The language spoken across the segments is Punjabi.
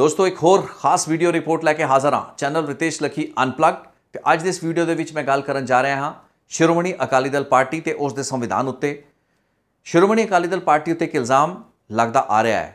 दोस्तों एक होर खास वीडियो रिपोर्ट लैके हाज़र हाँ चैनल रितेश लखी अनप्लग्ड ते अज इस वीडियो के विच मैं गल करन जा रहा हाँ शिरोमणी अकाली दल पार्टी ते उस दे संविधान उत्ते। शिरोमणी अकाली दल पार्टी उत्ते एक इल्ज़ाम लगता आ रहा है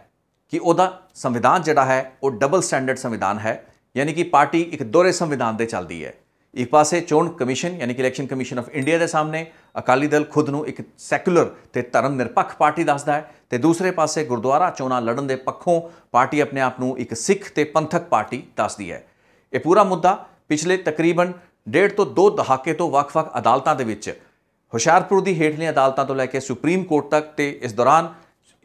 कि उहदा संविधान जिहड़ा है वो डबल स्टैंडर्ड संविधान है, यानी कि पार्टी एक दोहरे संविधान से चलती है। एक पासे चोण कमीशन यानी कि इलैक्शन कमीशन ऑफ इंडिया के सामने अकाली दल खुद को एक सैकुलर ते धर्म निरपक्ष पार्टी दसदा है, तो दूसरे पासे गुरुद्वारा चोणां लड़न के पक्षों पार्टी अपने आप को एक सिख ते पंथक पार्टी दसदी है। ये पूरा मुद्दा पिछले तकरीबन 1.5 ਤੋਂ 2 दहाके तो ਵੱਖ-ਵੱਖ अदालतों के हुशियारपुर की हेठली अदालतों तो लैके सुप्रीम कोर्ट तक ते इस दौरान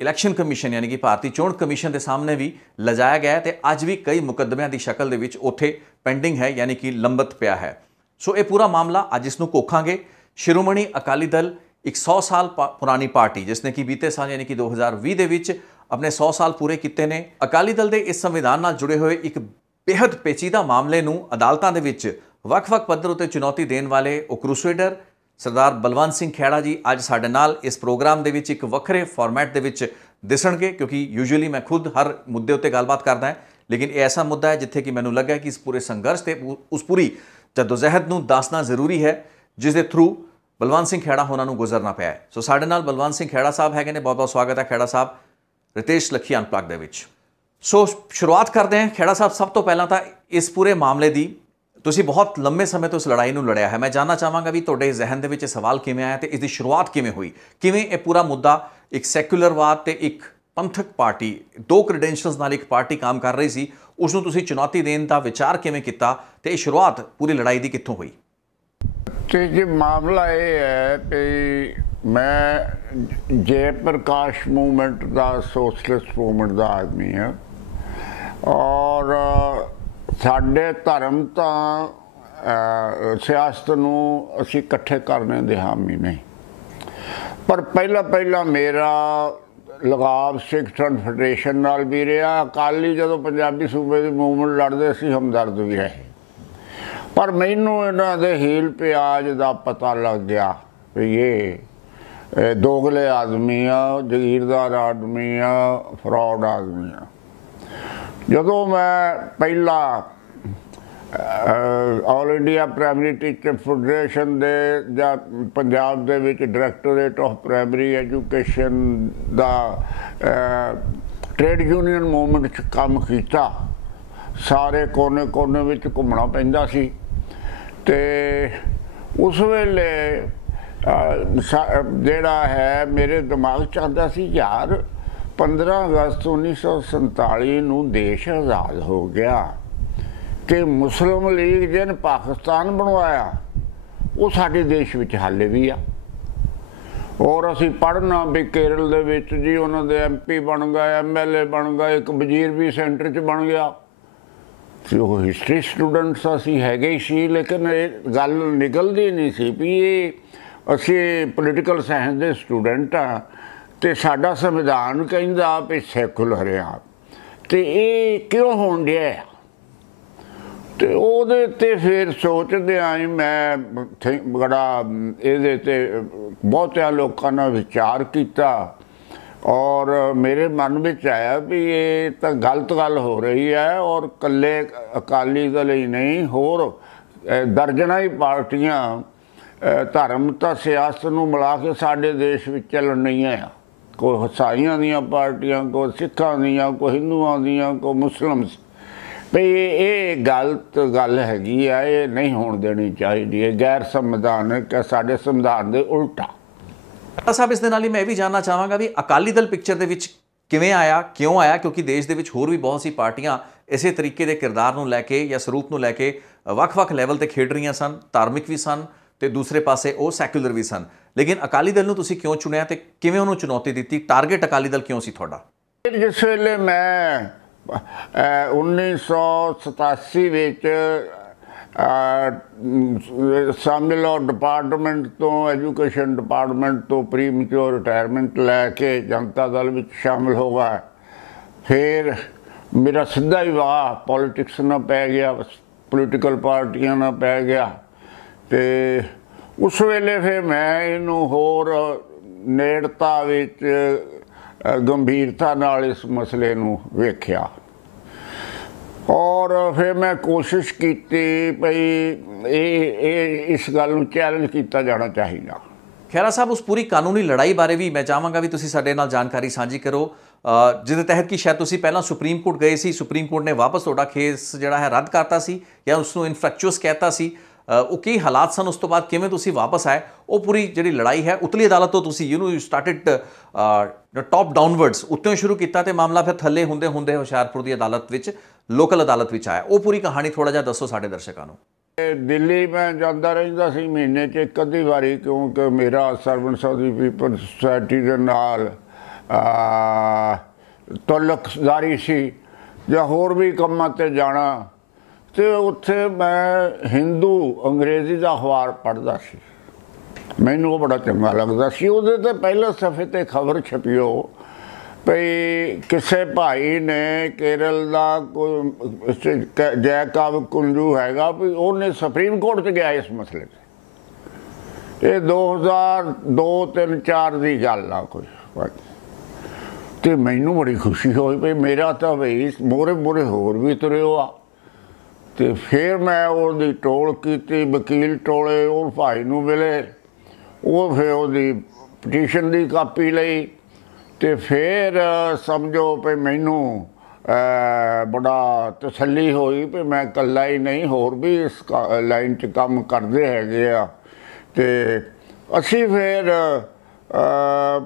इलैक्शन कमीशन यानी कि भारतीय चोण कमीशन के सामने भी लजाया गया है, तो अज भी कई मुकदमियां की शक्ल के उत्थे पेंडिंग है यानी कि लंबित पिया है। सो ये पूरा मामला अज इसनूं कोखांगे। शिरोमणी अकाली दल एक 100 साल पुरानी पार्टी जिसने कि बीते साल यानी कि 2020 के विच अपने 100 साल पूरे किए ने। अकाली दल के इस संविधान नाल जुड़े हुए एक बेहद पेचीदा मामले नूं अदालतां दे विच ਵੱਖ-ਵੱਖ पद्धर उत्ते चुनौती देने वाले क्रूसेडर सरदार बलवंत सिंह खेड़ा जी अज साडे नाल इस प्रोग्राम दे विच एक वक्रे फॉर्मैट दे विच दिसणगे, क्योंकि यूजुअली मैं खुद हर मुद्दे उत्ते गलबात करदा है, लेकिन ये ऐसा मुद्दा है जिथे कि मैनूं लगा कि इस पूरे संघर्ष ते उस पूरी जदोजहद नूं दसना जरूरी है जिस दे थ्रू बलवंत सिंह खेड़ा होना नूं गुजरना पिया है। सो साडे नाल बलवंत सिंह खेड़ा साहब हैगे ने, बहुत बहुत स्वागत है खेड़ा साहब रितेश लखी अनप्लग्ड दे विच। सो शुरुआत करते हैं खेड़ा साहब, सब तो पहला तो इस पूरे मामले की तुसीं बहुत लंबे समय तो इस लड़ाई नूं लड़िया है, मैं जानना चाहांगा भी तुहाडे जहन दे विच सवाल किवें आया ते इसकी शुरुआत किवें हुई, किवें ये पूरा मुद्दा एक सैकुलरवाद ते एक पंथक पार्टी दो क्रीडेंशियल्स नाल एक पार्टी काम कर रही सी, उसनूं तुसीं चुनौती देण दा विचार किवें कीता ते शुरुआत पूरी लड़ाई की कित्थों हुई? तो जी मामला ये है कि मैं जयप्रकाश मूवमेंट का सोशलिस्ट मूवमेंट का आदमी है और साडे धर्म तो सियासत नूं असीं इकट्ठे करने दे हामी नहीं, पर पहला पहला मेरा लगाव सिख फेडरेशन नाल भी रहा। अकाली जदों पंजाबी सूबे की मूवमेंट लड़ते सी हमदर्द भी रहे, पर मैनू इन्हां दे हील प्याज का पता लग गया भी ये दोगले आदमी आ, जगीरदार आदमी आ, फ्रॉड आदमी आ। जदों मैं पहला all India primary teacher federation दे जां पंजाब दे विच डायरैक्टोरेट ऑफ प्राइमरी एजुकेशन दा ट्रेड यूनियन मूवमेंट च काम किया, सारे कोने कोने विच घुमना पैंदा सी, ते उस वेले जिहड़ा है मेरे दिमाग च आंदा सी यार 15 अगस्त 1947 नूं देश आज़ाद हो गया कि मुस्लिम लीग जिन पाकिस्तान बनवाया वो साडे देश विच हाले भी आ, और असी पढ़ना भी केरल दे विच जी उन्हां दे MP बन गए, MLA बन गए, एक वजीर भी सेंटर च बन गया। वो हिस्टरी स्टूडेंट्स असी हैगे ही सी, लेकिन ये गल निकलदी नहीं सी भी ये असी पोलिटिकल साइंस दे स्टूडेंट हाँ ते साडा संविधान कहंदा भी सैकुलर आ, ते ये क्यों होण दिया। तो ਉਹਦੇ ਤੇ फिर सोचते आई मैं बड़ा ਇਹਦੇ ਤੇ ਬਹੁਤਿਆਂ ਲੋਕਾਂ ਨਾਲ विचार किया और मेरे मन में आया भी ये तो गलत गल हो रही है, और कल्ले अकाली दल ही नहीं होर दर्जना ही पार्टियां धर्म तो सियासत नूं मिला के साडे देश विच चलन नहीं है। कोई ईसाइयां दीयां पार्टियां, कोई सिखां दीयां, कोई हिंदुआं दीयां, कोई मुस्लिम। भी ये गलत गल हैगी है, ये नहीं होण देनी चाहिए, है गैर संविधानिक है, साडे संविधान दे उल्टा। साहब इस दे नाल ही मैं भी जानना चाहांगा भी अकाली दल पिक्चर दे विच किवें आया, क्यों आया, क्योंकि देश दे विच होर भी बहुत सी पार्टियां इसे तरीके के किरदार नूं लैके या स्वरूप नूं लैके ਵੱਖ-ਵੱਖ लैवल ते खेड रही सन, धार्मिक भी सन ते दूसरे पासे वो सैकुलर भी सन, लेकिन अकाली दल नूं तुसीं क्यों चुनिया ते किवें उहनूं चुनौती दित्ती? टारगेट अकाली दल क्यों सी तुहाडा? जिस वेले मैं 1987 विच समझ लो डिपार्टमेंट तो एजुकेशन डिपार्टमेंट तो प्री मैच्योर रिटायरमेंट लैके जनता दल में शामिल हो गया, फिर मेरा सीधा ही वाह पॉलिटिक्स ना पै गया, पोलिटिकल पार्टियां ना पै गया, तो उस वेले फिर मैं इनू होर नेड़ता विच गंभीरता नाल इस मसले नूं वेख्या। और फिर मैं कोशिश की भई इस गल नूं चैलेंज किया जाना चाहिए। ਖਹਿਰਾ ਸਾਹਿਬ ਉਸ ਪੂਰੀ ਕਾਨੂੰਨੀ ਲੜਾਈ ਬਾਰੇ ਵੀ ਮੈਂ ਚਾਹਾਂਗਾ ਵੀ ਤੁਸੀਂ ਸਾਡੇ ਨਾਲ ਜਾਣਕਾਰੀ ਸਾਂਝੀ ਕਰੋ, ਜਿਹਦੇ ਤਹਿਤ ਕਿ ਸ਼ਾਇਦ ਤੁਸੀਂ ਪਹਿਲਾਂ ਸੁਪਰੀਮ ਕੋਰਟ ਗਏ ਸੀ, ਸੁਪਰੀਮ ਕੋਰਟ ਨੇ ਵਾਪਸ ਤੁਹਾਡਾ ਕੇਸ ਜਿਹੜਾ ਹੈ ਰੱਦ ਕਰਤਾ ਸੀ ਜਾਂ ਉਸ ਨੂੰ ਇਨਫਰੈਕਚੁਅਸ ਕਹਿਤਾ ਸੀ, ਉਹ ਕੀ ਹਾਲਾਤ ਸਨ, ਉਸ ਤੋਂ ਬਾਅਦ ਕਿਵੇਂ ਤੁਸੀਂ ਵਾਪਸ ਆਏ, ਉਹ ਪੂਰੀ ਜਿਹੜੀ ਲੜਾਈ ਹੈ ਉਤਲੀ ਅਦਾਲਤ ਤੋਂ ਤੁਸੀਂ ਯੂ ਸਟਾਰਟਡ ਟੌਪ ਡਾਊਨਵਰਡਸ ਉੱਤੋਂ ਸ਼ੁਰੂ ਕੀਤਾ ਤੇ ਮਾਮਲਾ ਫਿਰ ਥੱਲੇ ਹੁੰਦੇ ਹੁੰਦੇ ਹੁਸ਼ਿਆਰਪੁਰ ਦੀ ਅਦਾਲਤ ਵਿੱਚ, ਲੋਕਲ ਅਦਾਲਤ ਵਿੱਚ ਆਇਆ। ਉਹ ਪੂਰੀ ਕਹਾਣੀ ਥੋੜ੍ਹਾ ਜਿਹਾ ਦੱਸੋ ਸਾਡੇ ਦਰਸ਼ਕਾਂ ਨੂੰ। ਦਿੱਲੀ ਮੈਂ ਜਾਂਦਾ ਰਹਿੰਦਾ ਸੀ ਮਹੀਨੇ 'ਚ ਇੱਕ ਅੱਧੀ ਵਾਰੀ, ਕਿਉਂਕਿ ਮੇਰਾ servants of the people society ਦੇ ਨਾਲ ਤਾਲੁਕਦਾਰੀ ਸੀ ਜਾਂ ਹੋਰ ਵੀ ਕੰਮਾਂ 'ਤੇ ਜਾਣਾ, ਤੇ ਉੱਥੇ ਮੈਂ ਹਿੰਦੂ ਅੰਗਰੇਜ਼ੀ ਦਾ ਅਖਬਾਰ ਪੜ੍ਹਦਾ ਸੀ, ਮੈਨੂੰ ਉਹ ਬੜਾ ਚੰਗਾ ਲੱਗਦਾ ਸੀ। ਉਹਦੇ 'ਤੇ ਪਹਿਲੇ ਸਫ਼ੇ 'ਤੇ ਖਬਰ ਛਪਿਓ ਭਈ ਕਿਸੇ ਭਾਈ ਨੇ ਕੇਰਲ ਦਾ ਕੋਈ ਜੈਕਬ ਕੁੰਜੂ ਹੈਗਾ ਵੀ ਉਹਨੇ ਸੁਪਰੀਮ ਕੋਰਟ 'ਚ ਗਿਆ ਇਸ ਮਸਲੇ 'ਤੇ। ਇਹ 2002, 3, 4 ਦੀ ਗੱਲ ਆ ਕੋਈ, ਤੇ ਮੈਨੂੰ ਬੜੀ ਖੁਸ਼ੀ ਹੋਈ ਭਈ ਮੇਰਾ ਤਾਂ ਭਈ ਮੋਰੇ ਮੋਰੇ ਹੋਰ ਵੀ ਤੁਰਿਓ ਆ। ਤੇ ਫਿਰ ਮੈਂ ਉਹਦੀ ਟੋਲ ਕੀਤੀ, ਵਕੀਲ ਟੋਲੇ, ਉਹ ਭਾਈ ਨੂੰ ਮਿਲੇ, ਉਹ ਫਿਰ ਉਹਦੀ ਪਟੀਸ਼ਨ ਦੀ ਕਾਪੀ ਲਈ, ਤੇ ਫਿਰ ਸਮਝੋ ਵੀ ਮੈਨੂੰ ਬੜਾ ਤਸੱਲੀ ਹੋਈ ਵੀ ਮੈਂ ਇਕੱਲਾ ਹੀ ਨਹੀਂ, ਹੋਰ ਵੀ ਇਸ ਲਾਈਨ 'ਚ ਕੰਮ ਕਰਦੇ ਹੈਗੇ ਆ। ਤੇ ਅਸੀਂ ਫਿਰ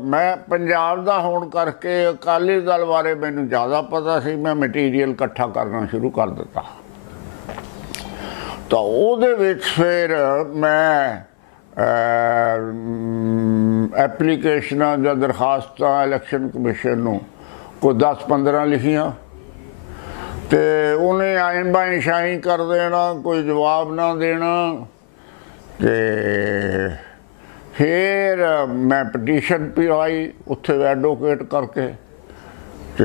ਮੈਂ ਪੰਜਾਬ ਦਾ ਹੋਣ ਕਰਕੇ ਅਕਾਲੀ ਦਲ ਬਾਰੇ ਮੈਨੂੰ ਜ਼ਿਆਦਾ ਪਤਾ ਸੀ, ਮੈਂ ਮਟੀਰੀਅਲ ਇਕੱਠਾ ਕਰਨਾ ਸ਼ੁਰੂ ਕਰ ਦਿੱਤਾ। ਤਾਂ ਉਹਦੇ ਵਿੱਚ ਫਿਰ ਮੈਂ ਐਪਲੀਕੇਸ਼ਨਾਂ ਜਾਂ ਦਰਖਾਸਤਾਂ ਇਲੈਕਸ਼ਨ ਕਮਿਸ਼ਨ ਨੂੰ ਕੋਈ 10-15 ਲਿਖੀਆਂ, ਤੇ ਉਹਨੇ ਆਏ ਬਾਈ ਸ਼ਾਹੀ ਕਰ ਦੇਣਾ, ਕੋਈ ਜਵਾਬ ਨਾ ਦੇਣਾ। ਤੇ ਫਿਰ ਮੈਂ ਪਟੀਸ਼ਨ ਪਵਾਈ ਉੱਥੇ ਐਡਵੋਕੇਟ ਕਰਕੇ, ਤੇ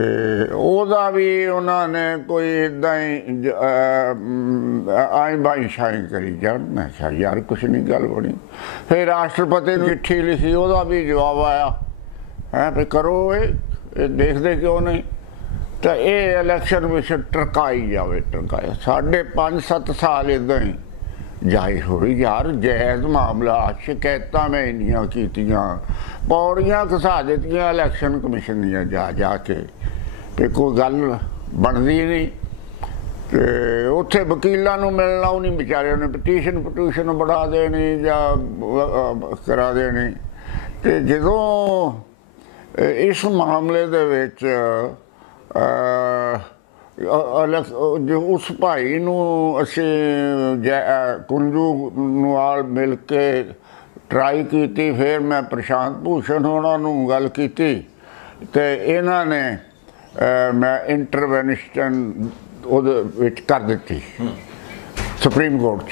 ਉਹਦਾ ਵੀ ਉਹਨਾਂ ਨੇ ਕੋਈ ਇੱਦਾਂ ਹੀ ਆਈ ਬਾਈ ਸ਼ਾਹੀ ਕਰੀ ਜਾਣ। ਮੈਂ ਕਿਹਾ ਯਾਰ ਕੁਛ ਨਹੀਂ ਗੱਲ ਬਣੀ। ਫਿਰ ਰਾਸ਼ਟਰਪਤੀ ਨੂੰ ਚਿੱਠੀ ਲਿਖੀ, ਉਹਦਾ ਵੀ ਜਵਾਬ ਆਇਆ ਹੈ ਵੀ ਕਰੋ, ਇਹ ਦੇਖਦੇ ਕਿਉਂ ਨਹੀਂ। ਤਾਂ ਇਹ ਇਲੈਕਸ਼ਨ ਵਿੱਚ ਟਰਕਾਈ ਜਾਵੇ, ਟਰਕਾਇਆ। 5.5-7 ਸਾਲ ਇੱਦਾਂ ਹੀ ਜਾਇ ਹੋਈ ਯਾਰ, ਜਾਇਜ਼ ਮਾਮਲਾ, ਸ਼ਿਕਾਇਤਾਂ ਮੈਂ ਇੰਨੀਆਂ ਕੀਤੀਆਂ, ਪੌੜੀਆਂ ਘਸਾ ਦਿੱਤੀਆਂ ਇਲੈਕਸ਼ਨ ਕਮਿਸ਼ਨ ਦੀਆਂ ਜਾ ਕੇ, ਵੀ ਕੋਈ ਗੱਲ ਬਣਦੀ ਨਹੀਂ। ਤੇ ਉੱਥੇ ਵਕੀਲਾਂ ਨੂੰ ਮਿਲਣਾ ਉਹ ਨਹੀਂ, ਵਿਚਾਰਿਆਂ ਨੇ ਪਟੀਸ਼ਨ ਬਣਾ ਦੇਣੀ ਜਾਂ ਕਰਾ ਦੇਣੀ। ਤੇ ਜਦੋਂ ਇਸ ਮਾਮਲੇ ਦੇ ਵਿੱਚ ਉਸ ਭਾਈ ਨੂੰ ਅਸੀਂ ਕੁੰਜੂ ਨਾਲ ਮਿਲ ਕੇ ਟਰਾਈ ਕੀਤੀ, ਫਿਰ ਮੈਂ ਪ੍ਰਸ਼ਾਂਤ ਭੂਸ਼ਣ ਹੋਣਾ ਨੂੰ ਗੱਲ ਕੀਤੀ, ਤੇ ਇਹਨਾਂ ਨੇ ਮੈਂ ਇੰਟਰਵੈਨਸ਼ਨ ਉਹਦੇ ਵਿੱਚ ਕਰ ਦਿੱਤੀ ਸੁਪਰੀਮ ਕੋਰਟ 'ਚ।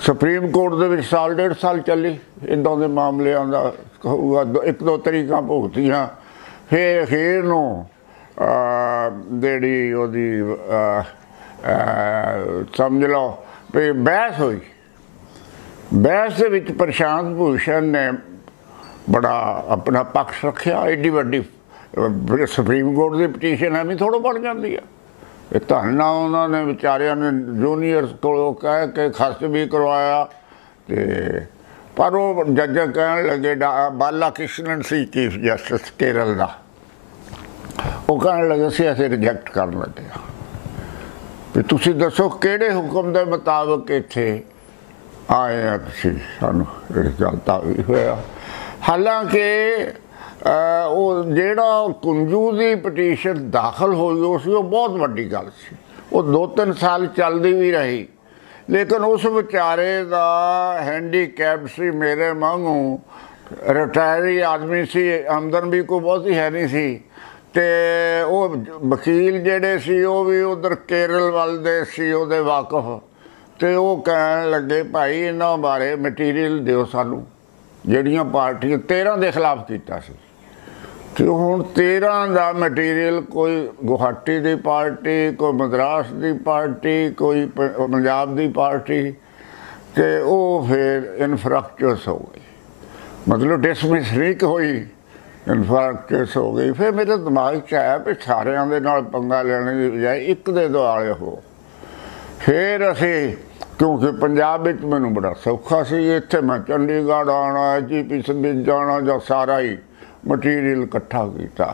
ਸੁਪਰੀਮ ਕੋਰਟ ਦੇ ਵਿੱਚ 1.5 ਸਾਲ ਚੱਲੀ ਇੱਦਾਂ ਦੇ ਮਾਮਲਿਆਂ ਦਾ, ਹੋਊਗਾ 1-2 ਤਰੀਕਾਂ ਭੁਗਤੀਆਂ। ਫਿਰ ਅਖੀਰ ਨੂੰ ਜਿਹੜੀ ਉਹਦੀ ਸਮਝ ਲਓ ਵੀ ਬਹਿਸ ਹੋਈ। ਬਹਿਸ ਦੇ ਵਿੱਚ ਪ੍ਰਸ਼ਾਂਤ ਭੂਸ਼ਣ ਨੇ ਬੜਾ ਆਪਣਾ ਪੱਖ ਰੱਖਿਆ। ਐਡੀ ਵੱਡੀ ਸੁਪਰੀਮ ਕੋਰਟ ਦੀ ਪਟੀਸ਼ਨ ਐਵੇਂ ਥੋੜ੍ਹਾ ਬਣ ਜਾਂਦੀ ਆ। ਇਹ ਧੰਨ ਨਾਲ ਉਹਨਾਂ ਨੇ ਵਿਚਾਰਿਆਂ ਨੇ ਜੂਨੀਅਰਸ ਕੋਲੋਂ ਕਹਿ ਕੇ ਖਰਚ ਵੀ ਕਰਵਾਇਆ। ਤੇ ਪਰ ਉਹ ਜੱਜ ਕਹਿਣ ਲੱਗੇ, ਬਾਲਾ ਕ੍ਰਿਸ਼ਨਨ ਸੀ ਚੀਫ ਜਸਟਿਸ ਕੇਰਲ ਦਾ, ਉਹ ਕਹਿਣ ਲੱਗੇ ਸੀ ਅਸੀਂ ਰਿਜੈਕਟ ਕਰਨ ਲੱਗੇ ਵੀ ਤੁਸੀਂ ਦੱਸੋ ਕਿਹੜੇ ਹੁਕਮ ਦੇ ਮੁਤਾਬਕ ਇੱਥੇ ਆਏ ਆ ਤੁਸੀਂ, ਸਾਨੂੰ ਇਸ ਗੱਲ ਦਾ ਵੀ ਹੋਇਆ। ਹਾਲਾਂਕਿ ਉਹ ਜਿਹੜਾ ਕੁੰਜੂ ਦੀ ਪਟੀਸ਼ਨ ਦਾਖਲ ਹੋਈ ਉਹ ਸੀ, ਉਹ ਬਹੁਤ ਵੱਡੀ ਗੱਲ ਸੀ। ਉਹ 2-3 ਸਾਲ ਚੱਲਦੀ ਵੀ ਰਹੀ, ਲੇਕਿਨ ਉਸ ਵਿਚਾਰੇ ਦਾ ਹੈਂਡੀਕੈਪ ਸੀ, ਮੇਰੇ ਵਾਂਗੂ ਰਿਟਾਇਰੀ ਆਦਮੀ ਸੀ, ਆਮਦਨ ਵੀ ਕੋਈ ਬਹੁਤੀ ਹੈ ਨਹੀਂ ਸੀ। ਤੇ ਉਹ ਵਕੀਲ ਜਿਹੜੇ ਸੀ ਉਹ ਵੀ ਉਧਰ ਕੇਰਲ ਵੱਲ ਦੇ ਸੀ ਉਹਦੇ ਵਾਕਫ, ਤੇ ਉਹ ਕਹਿਣ ਲੱਗੇ ਭਾਈ ਇਹਨਾਂ ਬਾਰੇ ਮਟੀਰੀਅਲ ਦਿਓ ਸਾਨੂੰ, ਜਿਹੜੀਆਂ ਪਾਰਟੀਆਂ 13 ਦੇ ਖਿਲਾਫ ਕੀਤਾ ਸੀ। ਤੇ ਹੁਣ 13 ਦਾ ਮਟੀਰੀਅਲ, ਕੋਈ ਗੁਹਾਟੀ ਦੀ ਪਾਰਟੀ, ਕੋਈ ਮਦਰਾਸ ਦੀ ਪਾਰਟੀ, ਕੋਈ ਪੰਜਾਬ ਦੀ ਪਾਰਟੀ, ਤੇ ਉਹ ਫਿਰ ਇਨਫਰੈਕਚੁਅਸ ਹੋ ਗਈ, ਮਤਲਬ ਡਿਸਮਿਸ ਨਹੀਂ ਹੋਈ, ਇਨਫਰੈਕਚੁਅਸ ਹੋ ਗਈ। ਫਿਰ ਮੇਰੇ ਦਿਮਾਗ 'ਚ ਆਇਆ ਵੀ ਸਾਰਿਆਂ ਦੇ ਨਾਲ ਪੰਗਾ ਲੈਣ ਦੀ ਬਜਾਏ ਇੱਕ ਦੇ ਦੁਆਲੇ ਹੋ, फिर असी क्योंकि पंजाब में मैनू बड़ा सौखा सी, इत्थे मैं चंडीगढ़ आना, GP संबित जाना, जो सारा ही मटीरियल इकट्ठा किया।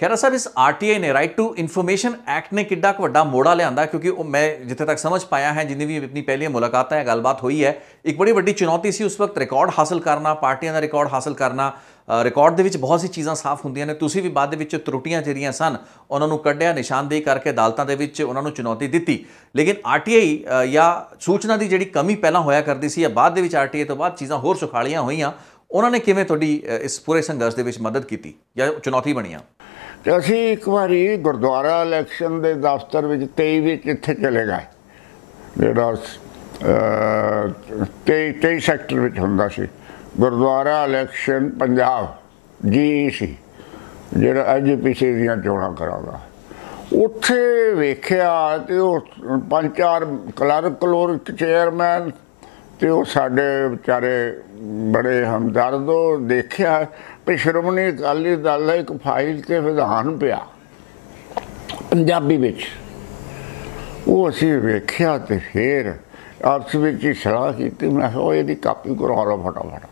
खैरा साहब, इस RTI ने राइट टू इन्फॉर्मेशन एक्ट ने किड्डा क वड्डा मोड़ा लिया, क्योंकि मैं जिथे तक समझ पाया है, जिन्हें भी अपनी पहली मुलाकात है गलबात हुई है, एक बड़ी वड्डी चुनौती सी उस वक्त रिकॉर्ड हासिल करना, पार्टियां का रिकॉर्ड हासिल करना। रिकॉर्ड के बहुत सी चीज़ां साफ होंदियां ने, तुसीं भी बाद दे त्रुटियां जिहड़ियां सन उन्होंने कढ़िया, निशानदेही करके अदालतां दे विच उन्होंने चुनौती दी। लेकिन RTI या सूचना की जिहड़ी कमी पहलां होया करदी सी, या बाद दे विच RTI तो बाद चीज़ां होर सुखालियां होईयां, उन्होंने किवें तुहाडी इस पूरे संघर्ष दे विच मदद की या चुनौती बणियां? असी एक बारी गुरुद्वारा इलैक्शन के दफ्तर 23 इत्थे चले गए, जोड़ा 23 सैक्टर में होंदा सी गुरुद्वारा इलैक्शन पंजाब GEC, जोड़ा IGPC दियां चोणां करांदा। उत्थे वेख्या ते ओह 5-4 क्लर्क लोर चेयरमैन ते ओह साडे बेचारे बड़े हमदर्द देखिया भी श्रोमणी अकाली दल एक फाइल से विधान पिया पंजाबी विच, वो असी वेख्या ते फिर आपस विच ही सलाह की। मैं कहा ये कापी करवा लो फटाफट।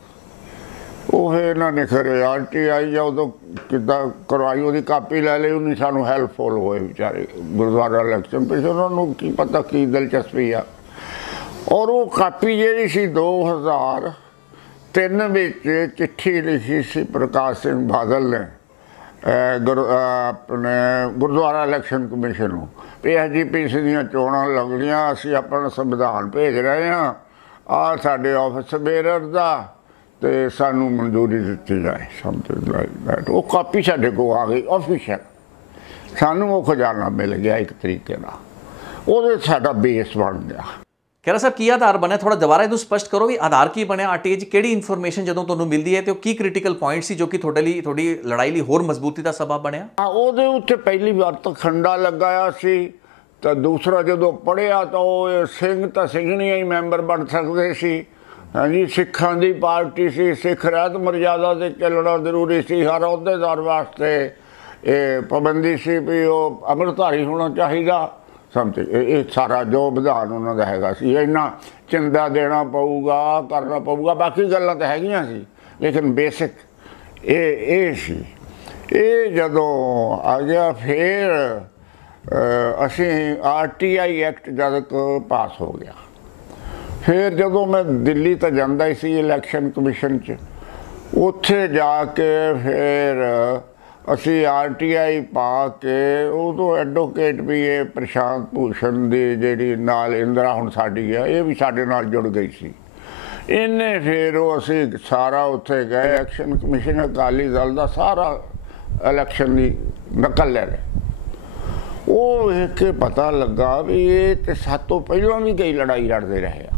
वो फिर इन्होंने खरे RTI या उदों किदा करवाई, वो कापी लै ली, उन्हें सानू हैल्पफुल होए बेचारे गुरुद्वारा इलैक्शन पे, उन्होंने की पता की दिलचस्पी आ। और वो कापी जी सी 2003 विच चिट्ठी लिखी सी प्रकाश सिंह बादल ने अपने गुरुद्वारा इलैक्शन कमीशन को, IGPC दियां चोणां लगनियां, असी अपना संविधान भेज रहे हैं, आ साडे ऑफिस बेरर दा ते सानू मंजूरी दी जाए, समथिंग लाइक दैट। वो कापी साडे को आ गई ऑफिशियल, सानू वो खजाना मिल गया एक तरीके का, वो साडा बेस बन गया। खैरा साहब, की आधार बनया? थोड़ा दोबारा इनू स्पष्ट करो भी आधार की बनया RTI च, किहड़ी इन्फॉर्मेशन जदों तुहानू मिलदी है ते की क्रिटिकल पॉइंट सी जो कि तुहाडे लई तुहाडी लड़ाई लई होर मजबूती का सबब बनया? हाँ, ਉਹਦੇ ਉੱਤੇ ਪਹਿਲੀ ਵਾਰ ਤਾਂ ਖੰਡਾ ਲਗਾਇਆ ਸੀ, ਤਾਂ ਦੂਸਰਾ ਜਦੋਂ ਪੜਿਆ ਤਾਂ ਉਹ ਸਿੰਘ ਤਾਂ ਸਿੰਘਣੀਆਂ ਹੀ ਮੈਂਬਰ ਬਣ ਸਕਦੇ ਸੀ। ਹਾਂਜੀ, ਸਿੱਖਾਂ ਦੀ ਪਾਰਟੀ ਸੀ, ਸਿੱਖ ਰਹਿਤ ਮਰਜ਼ਾਦਾ ਤੇ ਚੱਲਣਾ ਜ਼ਰੂਰੀ ਸੀ, ਹਰ ਅਹੁਦੇਦਾਰ ਵਾਸਤੇ ਇਹ ਪਾਬੰਦੀ ਸੀ ਵੀ ਉਹ ਅੰਮ੍ਰਿਤਧਾਰੀ ਹੋਣਾ ਚਾਹੀਦਾ। समथिंग ये सारा जो विधान उन्होंने हैगा सी, इन्ना चंदा देना पऊगा, करना पऊगा, बाकी गल्लां तो हैगियां सी, लेकिन बेसिक ये सी। ये जदों आ गया फिर असी RTI एक्ट जद पास हो गया, फिर जदों मैं दिल्ली तो जांदा ही सी इलैक्शन कमीशन च, उत्थे जाके फिर असी RTI पा के उदों एडवोकेट भी ये प्रशांत भूषण की जी नाल इंदिरा हुण साडी है, ये भी साडे नाल जुड़ गई सी। इन्हें फिर वो असी सारा उत्थे गए, एक्शन कमीशन अकाली दल का सारा इलैक्शन की नकल ले रहे। वो वेख के पता लगा भी ये तो सात तो पहलों भी कई लड़ाई लड़ते रहे।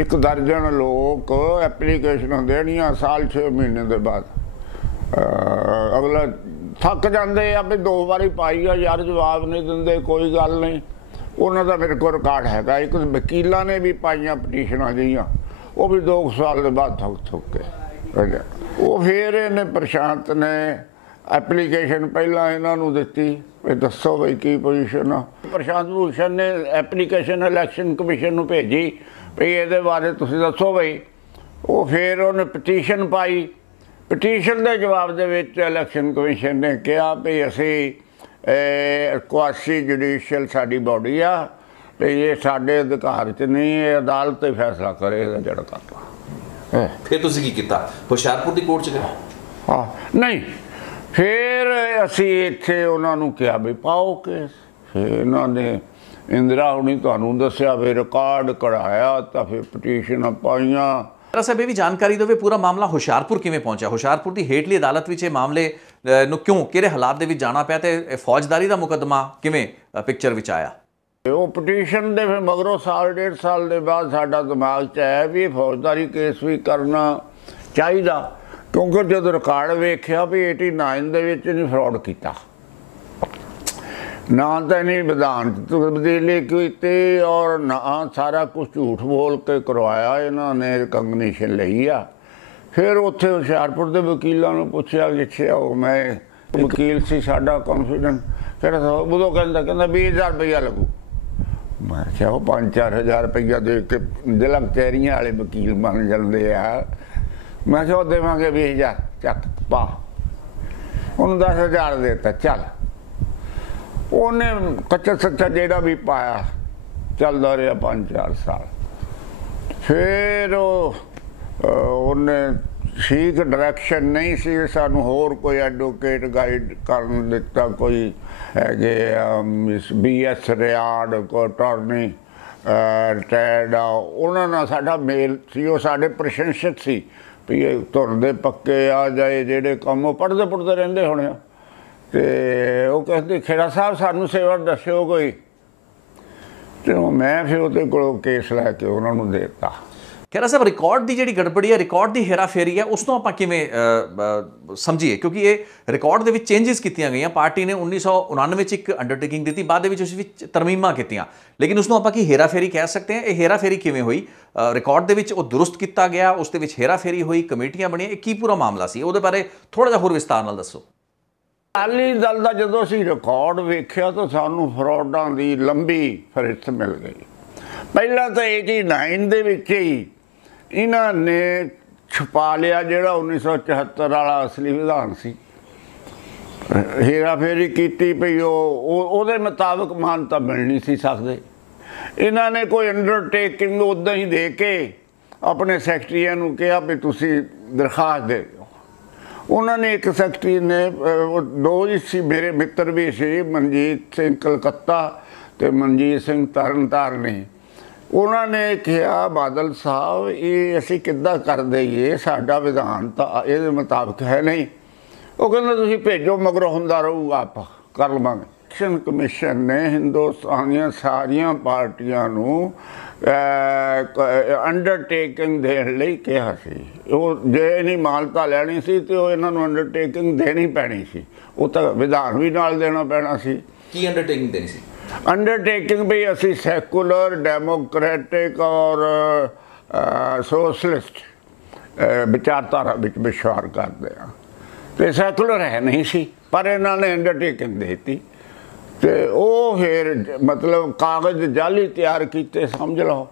एक दर्जन लोग एप्लीकेशन देनिया, साल 6 महीने के बाद अगला थक जाते आ भी 2 बारी पाई आ यार, जवाब नहीं देंगे, कोई गल नहीं। उन्होंने मेरे को रिकॉर्ड हैगा, एक वकीलों ने भी पाइया पटीशनां जिहियां, वो भी 2 साल के बाद थक के। वो फिर इन्हें प्रशांत ने एप्लीकेशन पहला इन्हों दी, दसो बई की पोजीशन आ। प्रशांत भूषण ने एप्लीकेशन इलैक्शन कमीशन को भेजी भी ये बारे तुसीं दसो बई। वो फिर उन्हें पटीशन पाई, पटीशन के जवाब के इलैक्शन कमीशन ने कहा भी असी क्वासी जुडिशियल साडी बॉडी आ, भी ये साडे अधिकार च नहीं, ये अदालत ही फैसला करे जड़ा करता। फिर तुसीं की कीता? हुशियारपुर की कोर्ट च गए? हाँ नहीं, फिर असी इत्थे उन्होंने कहा भी पाओ केस। फिर इन्होंने इंदिरा हुणी तुहानूं दस्सिया भी रिकॉर्ड कढ़ाया, तो फिर पटीशन पाइया। साहब, ये भी जानकारी दो पूरा मामला हुशियारपुर किवें पहुंचा? हुशियारपुर की हेठली अदालत विच मामले नूं क्यों, किहड़े हालात दे विच जाना पिया, ते फौजदारी का मुकदमा किवें पिक्चर विच आया? वो पटीशन दे फिर मगरों साल 1.5 साल के बाद साडा दिमाग च आया भी फौजदारी केस भी करना चाहिए, क्योंकि जब रिकॉर्ड वेख्या भी 89 दे विच नहीं फ्रॉड किया, ना तो नहीं विधान तब्दीली की और ना सारा कुछ झूठ बोल के करवाया, इन्होंने रिकग्निशन ली आ। फिर उत्थे हुशियारपुर के वकीलों ने पूछा लिखिया, मैं वकील सी साडा कॉन्फिडेंट, कहता था उदों कहता 20,000 रुपया लगू। मैं क्या 5-4 हज़ार रुपया दे के दिल कचहरियां वाले वकील बन जाते आ। मैं क्या देवांगे 20,000, चक पा। उन्होंने 10,000 देता, चल उन्हें कच्चा सच्चा जेड़ा भी पाया चलता रहा 5-4 साल। फिर उन्हें ठीक डायरैक्शन नहीं सी सानू होर कोई एडवोकेट गाइड कर दिता, कोई है BS रियाड़ को अटॉर्नी रिटायर्ड आ, उन्होंने साडा मेल सी, वो साडे प्रशंसक सी भी ये तुरदे पक्के आ जाए जेडे काम वो पढ़ते पुढ़ते रहंदे होने। तो वो कहते खेड़ा साहब सानू सेवा दस्यो कोई, तो मैं फिर उहदे कोलों केस लैके उन्होंने देता। ਖਹਿਰਾ ਸਾਹਿਬ ਰਿਕਾਰਡ ਦੀ ਜਿਹੜੀ ਗੜਬੜੀ ਹੈ, ਰਿਕਾਰਡ ਦੀ ਹੇਰਾਫੇਰੀ ਹੈ, ਉਸ ਤੋਂ ਆਪਾਂ ਕਿਵੇਂ ਸਮਝੀਏ? ਕਿਉਂਕਿ ਇਹ ਰਿਕਾਰਡ ਦੇ ਵਿੱਚ ਚੇਂਜਸ ਕੀਤੀਆਂ ਗਈਆਂ। ਪਾਰਟੀ ਨੇ 1999 ਚ ਇੱਕ ਅੰਡਰਟੇਕਿੰਗ ਦਿੱਤੀ, ਬਾਅਦ ਦੇ ਵਿੱਚ ਉਸ ਵਿੱਚ ਤਰਮੀਮਾਂ ਕੀਤੀਆਂ, ਲੇਕਿਨ ਉਸ ਨੂੰ ਆਪਾਂ ਕੀ ਹੇਰਾਫੇਰੀ ਕਹਿ ਸਕਦੇ ਹਾਂ? ਇਹ ਹੇਰਾਫੇਰੀ ਕਿਵੇਂ ਹੋਈ? ਰਿਕਾਰਡ ਦੇ ਵਿੱਚ ਉਹ ਦੁਰਸਤ ਕੀਤਾ ਗਿਆ, ਉਸ ਦੇ ਵਿੱਚ ਹੇਰਾਫੇਰੀ ਹੋਈ, ਕਮੇਟੀਆਂ ਬਣੀਆਂ, ਇਹ ਕੀ ਪੂਰਾ ਮਾਮਲਾ ਸੀ? ਉਹਦੇ ਬਾਰੇ ਥੋੜਾ ਜਿਹਾ ਹੋਰ ਵਿਸਤਾਰ ਨਾਲ ਦੱਸੋ। ਅਕਾਲੀ ਦਲ ਦਾ ਜਦੋਂ ਅਸੀਂ ਰਿਕਾਰਡ ਵੇਖਿਆ ਤਾਂ ਸਾਨੂੰ ਫਰੋਡਾਂ ਦੀ ਲੰਬੀ ਫਹਿਰਿਸਤ ਮਿਲ ਗਈ। ਪਹਿਲਾਂ ਤਾਂ 89 ਦੇ ਵਿੱਚ ਹੀ ਇਹਨਾਂ ਨੇ ਛੁਪਾ ਲਿਆ ਜਿਹੜਾ 1974 ਵਾਲਾ ਅਸਲੀ ਵਿਧਾਨ ਸੀ। ਹੇਰਾਫੇਰੀ ਕੀਤੀ ਪਈ, ਉਹਦੇ ਮੁਤਾਬਕ ਮਾਨਤਾ ਮਿਲ ਨਹੀਂ ਸੀ ਸਕਦੇ। ਇਹਨਾਂ ਨੇ ਕੋਈ ਅੰਡਰਟੇਕਿੰਗ ਉੱਦਾਂ ਹੀ ਦੇ ਕੇ ਆਪਣੇ ਸੈਕਟਰੀਆਂ ਨੂੰ ਕਿਹਾ ਵੀ ਤੁਸੀਂ ਦਰਖਾਸਤ ਦੇ ਦਿਓ। ਉਹਨਾਂ ਨੇ ਇੱਕ ਸੈਕਟਰੀ ਨੇ, ਦੋ ਹੀ ਸੀ ਮੇਰੇ ਮਿੱਤਰ ਵੀ ਸੀ, ਮਨਜੀਤ ਸਿੰਘ ਕਲਕੱਤਾ ਤੇ ਮਨਜੀਤ ਸਿੰਘ ਤਰਨਤਾਰਨੀ। ਉਹਨਾਂ ਨੇ ਕਿਹਾ ਬਾਦਲ ਸਾਹਿਬ ਇਹ ਅਸੀਂ ਕਿੱਦਾਂ ਕਰ ਦਈਏ, ਸਾਡਾ ਵਿਧਾਨ ਤਾਂ ਇਹਦੇ ਮੁਤਾਬਕ ਹੈ ਨਹੀਂ। ਉਹ ਕਹਿੰਦਾ ਤੁਸੀਂ ਭੇਜੋ, ਮਗਰੋਂ ਹੁੰਦਾ ਰਹੂਗਾ, ਆਪਾਂ ਕਰ ਲਵਾਂਗੇ। ਇਲੈਕਸ਼ਨ ਕਮਿਸ਼ਨ ਨੇ ਹਿੰਦੁਸਤਾਨ ਦੀਆਂ ਸਾਰੀਆਂ ਪਾਰਟੀਆਂ ਨੂੰ ਅੰਡਰਟੇਕਿੰਗ ਦੇਣ ਲਈ ਕਿਹਾ ਸੀ। ਉਹ ਜੇ ਨਹੀਂ ਮਾਨਤਾ ਲੈਣੀ ਸੀ ਤੇ ਉਹ ਇਹਨਾਂ ਨੂੰ ਅੰਡਰਟੇਕਿੰਗ ਦੇਣੀ ਪੈਣੀ ਸੀ। ਉਹ ਤਾਂ ਵਿਧਾਨ ਵੀ ਨਾਲ ਦੇਣਾ ਪੈਣਾ ਸੀ। ਕੀ ਅੰਡਰਟੇਕਿੰਗ ਦੇਣੀ ਸੀ? ਅੰਡਰਟੇਕਿੰਗ ਵੀ ਅਸੀਂ ਸੈਕੂਲਰ, ਡੈਮੋਕ੍ਰੈਟਿਕ ਔਰ ਸੋਸ਼ਲਿਸਟ ਵਿਚਾਰਧਾਰਾ ਵਿੱਚ ਵਿਸ਼ਵਾਸ ਕਰਦੇ ਹਾਂ। ਤੇ ਸੈਕੂਲਰ ਹੈ ਨਹੀਂ ਸੀ, ਪਰ ਇਹਨਾਂ ਨੇ ਅੰਡਰਟੇਕਿੰਗ ਦੇ ਦਿੱਤੀ ਤੇ ਉਹ ਫਿਰ ਮਤਲਬ ਕਾਗਜ਼ ਜਾਲੀ ਤਿਆਰ ਕੀਤੇ, ਸਮਝ ਲਓ।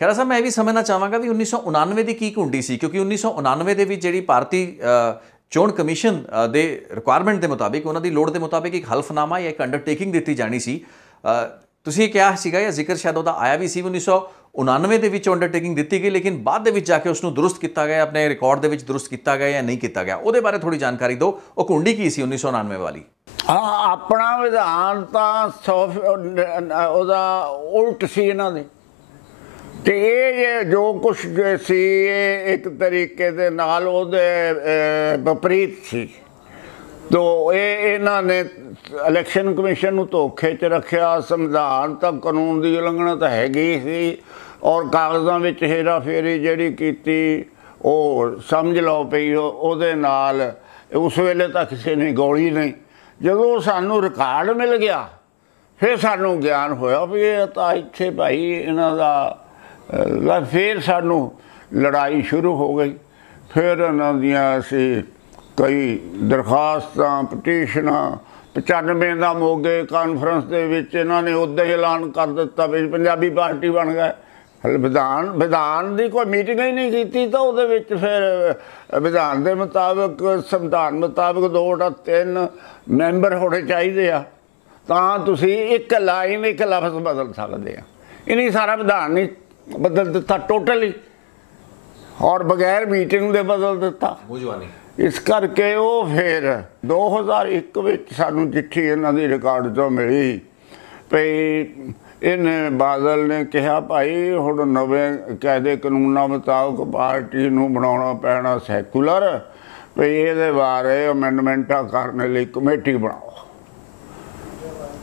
ਖਹਿਰਾ ਸਾਹਿਬ, ਮੈਂ ਇਹ ਵੀ ਸਮਝਣਾ ਚਾਹਾਂਗਾ ਵੀ 1999 ਦੀ ਕੀ ਕੁੰਡੀ ਸੀ? ਕਿਉਂਕਿ 1999 ਦੇ ਵਿੱਚ ਜਿਹੜੀ ਭਾਰਤੀ ਚੋਣ ਕਮਿਸ਼ਨ ਦੇ ਰਿਕੁਆਇਰਮੈਂਟ ਦੇ ਮੁਤਾਬਿਕ, ਉਹਨਾਂ ਦੀ ਲੋੜ ਦੇ ਮੁਤਾਬਿਕ ਇੱਕ ਹਲਫਨਾਮਾ ਜਾਂ ਇੱਕ ਅੰਡਰਟੇਕਿੰਗ ਦਿੱਤੀ ਜਾਣੀ ਸੀ। ਤੁਸੀਂ ਇਹ ਕਿਹਾ ਸੀਗਾ ਜਾਂ ਜ਼ਿਕਰ ਸ਼ਾਇਦ ਉਹਦਾ ਆਇਆ ਵੀ ਸੀ, 1999 ਦੇ ਵਿੱਚ ਅੰਡਰਟੇਕਿੰਗ ਦਿੱਤੀ ਗਈ, ਲੇਕਿਨ ਬਾਅਦ ਦੇ ਵਿੱਚ ਜਾ ਕੇ ਉਸ ਨੂੰ ਦੁਰਸਤ ਕੀਤਾ ਗਿਆ, ਆਪਣੇ ਰਿਕਾਰਡ ਦੇ ਵਿੱਚ ਦੁਰਸਤ ਕੀਤਾ ਗਿਆ ਜਾਂ ਨਹੀਂ ਕੀਤਾ ਗਿਆ? ਉਹਦੇ ਬਾਰੇ ਥੋੜੀ ਜਾਣਕਾਰੀ ਦਿਓ। ਉਹ ਕੁੰਡੀ ਕੀ ਸੀ 1999 ਵਾਲੀ? ਹਾਂ, ਆਪਣਾ ਵਿਧਾਨ ਤਾਂ ਉਹਦਾ ਉਲਟ ਸੀ ਇਹਨਾਂ ਦੇ, ਤੇ ਇਹ ਜੋ ਕੁਛ ਸੀ ਇਹ ਇੱਕ ਤਰੀਕੇ ਦੇ ਨਾਲ ਉਹਦੇ ਵਿਪਰੀਤ ਸੀ। ਤੋ ਇਹਨਾਂ ਨੇ ਇਲੈਕਸ਼ਨ ਕਮਿਸ਼ਨ ਨੂੰ ਧੋਖੇ 'ਚ ਰੱਖਿਆ। ਸੰਵਿਧਾਨ ਤਾਂ ਕਾਨੂੰਨ ਦੀ ਉਲੰਘਣਾ ਤਾਂ ਹੈਗੀ ਸੀ, ਔਰ ਕਾਗਜ਼ਾਂ ਵਿੱਚ ਹੇਰਾਫੇਰੀ ਜਿਹੜੀ ਕੀਤੀ ਉਹ ਸਮਝ ਲਓ ਪਈ ਉਹਦੇ ਨਾਲ ਉਸ ਵੇਲੇ ਤਾਂ ਕਿਸੇ ਨੇ ਗੋਲੀ ਨਹੀਂ। ਜਦੋਂ ਸਾਨੂੰ ਰਿਕਾਰਡ ਮਿਲ ਗਿਆ ਫਿਰ ਸਾਨੂੰ ਗਿਆਨ ਹੋਇਆ ਵੀ ਇਹ ਤਾਂ ਇੱਥੇ ਭਾਈ ਇਹਨਾਂ ਦਾ ਫਿਰ ਸਾਨੂੰ ਲੜਾਈ ਸ਼ੁਰੂ ਹੋ ਗਈ। ਫਿਰ ਇਹਨਾਂ ਦੀਆਂ ਅਸੀਂ ਕਈ ਦਰਖਾਸਤਾਂ, ਪਟੀਸ਼ਨਾਂ, 95 ਦਾ ਮੋਗੇ ਕਾਨਫਰੰਸ ਦੇ ਵਿੱਚ ਇਹਨਾਂ ਨੇ ਉੱਦਾਂ ਹੀ ਐਲਾਨ ਕਰ ਦਿੱਤਾ ਵੀ ਪੰਜਾਬੀ ਪਾਰਟੀ ਬਣ ਗਏ। ਹਲੇ ਵਿਧਾਨ ਦੀ ਕੋਈ ਮੀਟਿੰਗ ਹੀ ਨਹੀਂ ਕੀਤੀ ਤਾਂ ਉਹਦੇ ਵਿੱਚ ਫਿਰ ਵਿਧਾਨ ਦੇ ਮੁਤਾਬਕ, ਸੰਵਿਧਾਨ ਮੁਤਾਬਕ 2/3 ਮੈਂਬਰ ਹੋਣੇ ਚਾਹੀਦੇ ਆ, ਤਾਂ ਤੁਸੀਂ ਇੱਕ ਲਾਈਨ, ਇੱਕ ਲਫ਼ਜ਼ ਬਦਲ ਸਕਦੇ ਆ। ਇਹਨੇ ਸਾਰਾ ਵਿਧਾਨ ਨਹੀਂ ਬਦਲ ਦਿੱਤਾ ਟੋਟਲੀ, ਔਰ ਬਗੈਰ ਮੀਟਿੰਗ ਦੇ ਬਦਲ ਦਿੱਤਾ। ਇਸ ਕਰਕੇ ਉਹ ਫਿਰ 2001 ਵਿੱਚ ਸਾਨੂੰ ਚਿੱਠੀ ਇਹਨਾਂ ਦੀ ਰਿਕਾਰਡ 'ਚੋਂ ਮਿਲੀ ਵੀ ਇਹਨੇ ਬਾਦਲ ਨੇ ਕਿਹਾ ਭਾਈ ਹੁਣ ਨਵੇਂ ਕਾਇਦੇ ਕਾਨੂੰਨਾਂ ਮੁਤਾਬਕ ਪਾਰਟੀ ਨੂੰ ਬਣਾਉਣਾ ਪੈਣਾ ਸੈਕੂਲਰ, ਵੀ ਇਹਦੇ ਬਾਰੇ ਅਮੈਂਡਮੈਂਟਾਂ ਕਰਨ ਲਈ ਕਮੇਟੀ ਬਣਾਓ।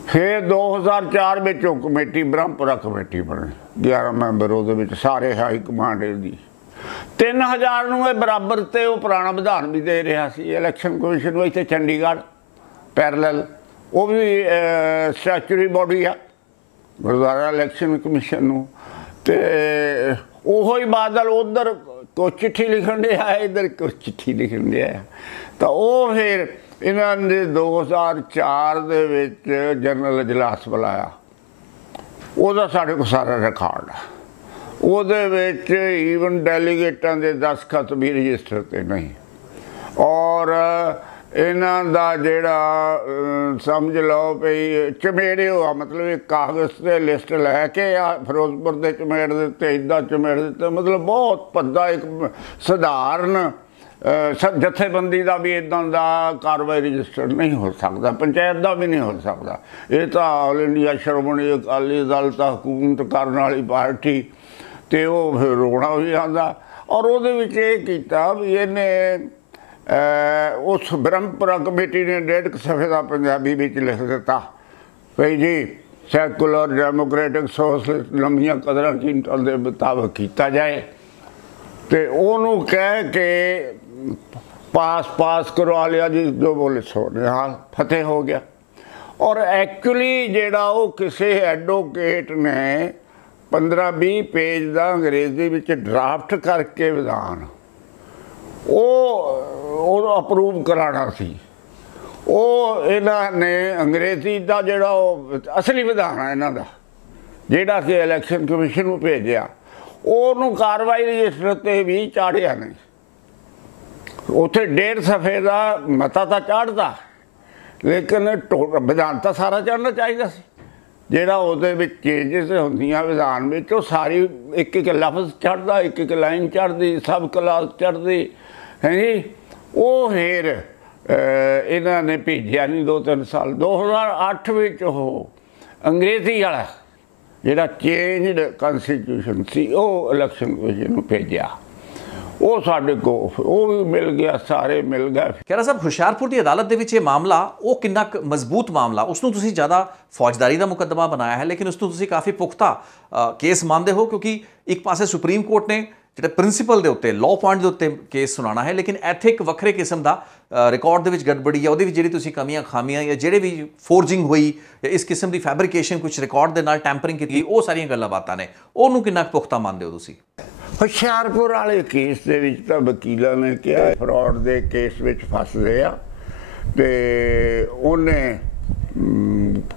ਫਿਰ 2004 ਵਿੱਚ ਉਹ ਕਮੇਟੀ ਬ੍ਰਹਮਪੁਰਾ ਕਮੇਟੀ ਬਣੀ, 11 ਮੈਂਬਰ ਉਹਦੇ ਵਿੱਚ, ਸਾਰੇ ਹਾਈ ਕਮਾਂਡ ਦੀ। 3000 ਨੂੰ ਇਹ ਬਰਾਬਰ ਤੇ ਉਹ ਪੁਰਾਣਾ ਵਿਧਾਨ ਵੀ ਦੇ ਰਿਹਾ ਸੀ ਇਲੈਕਸ਼ਨ ਕਮਿਸ਼ਨ ਨੂੰ ਇੱਥੇ ਚੰਡੀਗੜ੍ਹ ਪੈਰਲਲ। ਉਹ ਵੀ ਸਟੈਚੂਰੀ ਬੋਡੀ ਆ ਗੁਰਦੁਆਰਾ ਇਲੈਕਸ਼ਨ ਕਮਿਸ਼ਨ ਨੂੰ। ਤੇ ਉਹੋ ਹੀ ਬਾਦਲ ਉੱਧਰ ਕੋਈ ਚਿੱਠੀ ਲਿਖਣ ਡਿਆ, ਇੱਧਰ ਕੋਈ ਚਿੱਠੀ ਲਿਖਣ ਡਿਆ। ਤਾਂ ਉਹ ਫਿਰ ਇਹਨਾਂ ਨੇ 2004 ਦੇ ਵਿੱਚ ਜਨਰਲ ਇਜਲਾਸ ਬੁਲਾਇਆ, ਉਹਦਾ ਸਾਡੇ ਕੋਲ ਸਾਰਾ ਰਿਕਾਰਡ ਆ। ਉਹਦੇ ਵਿੱਚ ਈਵਨ ਡੈਲੀਗੇਟਾਂ ਦੇ ਦਸਖਤ ਵੀ ਰਜਿਸਟਰ ਤੇ ਨਹੀਂ, ਔਰ ਇਹਨਾਂ ਦਾ ਜਿਹੜਾ ਸਮਝ ਲਓ ਵੀ ਚਮੇੜੇ ਆ, ਮਤਲਬ ਇੱਕ ਕਾਗਜ਼ 'ਤੇ ਲਿਸਟ ਲੈ ਕੇ ਆ ਫਿਰੋਜ਼ਪੁਰ ਦੇ ਚਮੇੜ ਦਿੱਤੇ, ਇੱਦਾਂ ਚਮੇੜ ਦਿੱਤੇ, ਮਤਲਬ ਬਹੁਤ ਭੱਦਾ ਇੱਕ ਸਧਾਰਨ ਜਥੇਬੰਦੀ ਦਾ ਵੀ ਇੱਦਾਂ ਦਾ ਕਾਰਵਾਈ ਰਜਿਸਟਰ ਨਹੀਂ ਹੋ ਸਕਦਾ, ਪੰਚਾਇਤ ਦਾ ਵੀ ਨਹੀਂ ਹੋ ਸਕਦਾ। ਇਹ ਤਾਂ ਆਲ ਇੰਡੀਆ ਸ਼੍ਰੋਮਣੀ ਅਕਾਲੀ ਦਲ ਤਾਂ ਹਕੂਮਤ ਕਰਨ ਵਾਲੀ ਪਾਰਟੀ, ਤੇ ਉਹ ਫਿਰ ਰੋਣਾ ਵੀ ਆਉਂਦਾ। ਔਰ ਉਹਦੇ ਵਿੱਚ ਇਹ ਕੀਤਾ ਵੀ ਇਹਨੇ ਉਸ ਬ੍ਰਹਮਪੁਰਾ ਕਮੇਟੀ ਨੇ 1.5 ਸਫ਼ੇ ਦਾ ਪੰਜਾਬੀ ਵਿੱਚ ਲਿਖ ਦਿੱਤਾ ਵੀ ਜੀ ਸੈਕੂਲਰ ਡੈਮੋਕ੍ਰੈਟਿਕ ਸੋਸ਼ਲਿਸਟ ਲੰਮੀਆਂ ਕਦਰਾਂ ਕੀਮਤਾਂ ਦੇ ਮੁਤਾਬਕ ਕੀਤਾ ਜਾਏ, ਤੇ ਉਹਨੂੰ ਕਹਿ ਕੇ ਪਾਸ ਕਰਵਾ ਲਿਆ ਜੀ, ਜੋ ਬੋਲੇ ਸੋ ਨਿਹਾਲ ਫਤਿਹ ਹੋ ਗਿਆ। ਔਰ ਐਕਚੁਅਲੀ ਜਿਹੜਾ ਉਹ ਕਿਸੇ ਐਡਵੋਕੇਟ ਨੇ 15-20 ਪੇਜ ਦਾ ਅੰਗਰੇਜ਼ੀ ਵਿੱਚ ਡਰਾਫਟ ਕਰਕੇ ਵਿਧਾਨ ਉਹ ਅਪਰੂਵ ਕਰਾਉਣਾ ਸੀ। ਉਹ ਇਹਨਾਂ ਨੇ ਅੰਗਰੇਜ਼ੀ ਦਾ ਜਿਹੜਾ ਉਹ ਅਸਲੀ ਵਿਧਾਨ ਹੈ ਇਹਨਾਂ ਦਾ, ਜਿਹੜਾ ਕਿ ਇਲੈਕਸ਼ਨ ਕਮਿਸ਼ਨ ਨੂੰ ਭੇਜਿਆ, ਉਹਨੂੰ ਕਾਰਵਾਈ ਰਜਿਸਟਰ 'ਤੇ ਵੀ ਚਾੜਿਆ ਨਹੀਂ। ਉੱਥੇ 1.5 ਸਫ਼ੇ ਦਾ ਮਤਾ ਤਾਂ ਚਾੜਦਾ, ਲੇਕਿਨ ਵਿਧਾਨ ਤਾਂ ਸਾਰਾ ਚੜ੍ਹਨਾ ਚਾਹੀਦਾ ਸੀ। ਜਿਹੜਾ ਉਹਦੇ ਵਿੱਚ ਚੇਂਜਿਸ ਹੁੰਦੀਆਂ ਵਿਧਾਨ ਵਿੱਚ, ਉਹ ਸਾਰੀ ਇੱਕ ਲਫ਼ਜ਼ ਚੜ੍ਹਦਾ, ਇੱਕ ਲਾਈਨ ਚੜ੍ਹਦੀ, ਸਬ ਕਲਾਸ ਚੜ੍ਹਦੀ ਹੈ ਜੀ। ਉਹ ਫਿਰ ਇਹਨਾਂ ਨੇ ਭੇਜਿਆ ਨਹੀਂ 2-3 ਸਾਲ। 2008 ਵਿੱਚ ਉਹ ਅੰਗਰੇਜ਼ੀ ਵਾਲਾ ਜਿਹੜਾ ਚੇਂਜਡ ਕਨਸਟੀਟਿਊਸ਼ਨ ਸੀ, ਉਹ ਇਲੈਕਸ਼ਨ ਕਮਿਸ਼ਨ ਨੂੰ ਭੇਜਿਆ। ਉਹ ਸਾਡੇ ਕੋਲ ਉਹ ਵੀ ਮਿਲ ਗਿਆ, ਸਾਰੇ ਮਿਲ ਗਏ। ਖਹਿਰਾ ਸਾਹਿਬ, ਹੁਸ਼ਿਆਰਪੁਰ ਦੀ ਅਦਾਲਤ ਦੇ ਵਿੱਚ ਇਹ ਮਾਮਲਾ ਉਹ ਕਿੰਨਾ ਮਜ਼ਬੂਤ ਮਾਮਲਾ, ਉਸ ਨੂੰ ਤੁਸੀਂ ਜ਼ਿਆਦਾ ਫੌਜਦਾਰੀ ਦਾ ਮੁਕੱਦਮਾ ਬਣਾਇਆ ਹੈ, ਲੇਕਿਨ ਉਸ ਨੂੰ ਤੁਸੀਂ ਕਾਫੀ ਪੁਖਤਾ ਕੇਸ ਮੰਨਦੇ ਹੋ, ਕਿਉਂਕਿ ਇੱਕ ਪਾਸੇ ਸੁਪਰੀਮ ਕੋਰਟ ਨੇ ਜਿਹੜੇ ਪ੍ਰਿੰਸੀਪਲ ਦੇ ਉੱਤੇ, ਲਾਅ ਪੁਆਇੰਟ ਦੇ ਉੱਤੇ ਕੇਸ ਸੁਣਾਉਣਾ ਹੈ, ਲੇਕਿਨ ਇੱਥੇ ਇੱਕ ਵੱਖਰੇ ਕਿਸਮ ਦਾ ਰਿਕਾਰਡ ਦੇ ਵਿੱਚ ਗੜਬੜੀ ਹੈ, ਉਹਦੇ ਵਿੱਚ ਜਿਹੜੀ ਤੁਸੀਂ ਕਮੀਆਂ ਖਾਮੀਆਂ ਜਾਂ ਜਿਹੜੇ ਵੀ ਫੋਰਜਿੰਗ ਹੋਈ ਜਾਂ ਇਸ ਕਿਸਮ ਦੀ ਫੈਬਰੀਕੇਸ਼ਨ ਕੁਝ ਰਿਕਾਰਡ ਦੇ ਨਾਲ ਟੈਂਪਰਿੰਗ ਕੀਤੀ, ਉਹ ਸਾਰੀਆਂ ਗੱਲਾਂ ਬਾਤਾਂ ਨੇ, ਉਹਨੂੰ ਕਿੰਨਾ ਪੁਖਤਾ ਮੰਨਦੇ ਹੋ ਤੁਸੀਂ? ਹੁਸ਼ਿਆਰਪੁਰ ਵਾਲੇ ਕੇਸ ਦੇ ਵਿੱਚ ਤਾਂ ਵਕੀਲਾਂ ਨੇ ਕਿਹਾ ਫਰਾਡ ਦੇ ਕੇਸ ਵਿੱਚ ਫਸਦੇ ਆ, ਤੇ ਉਹਨੇ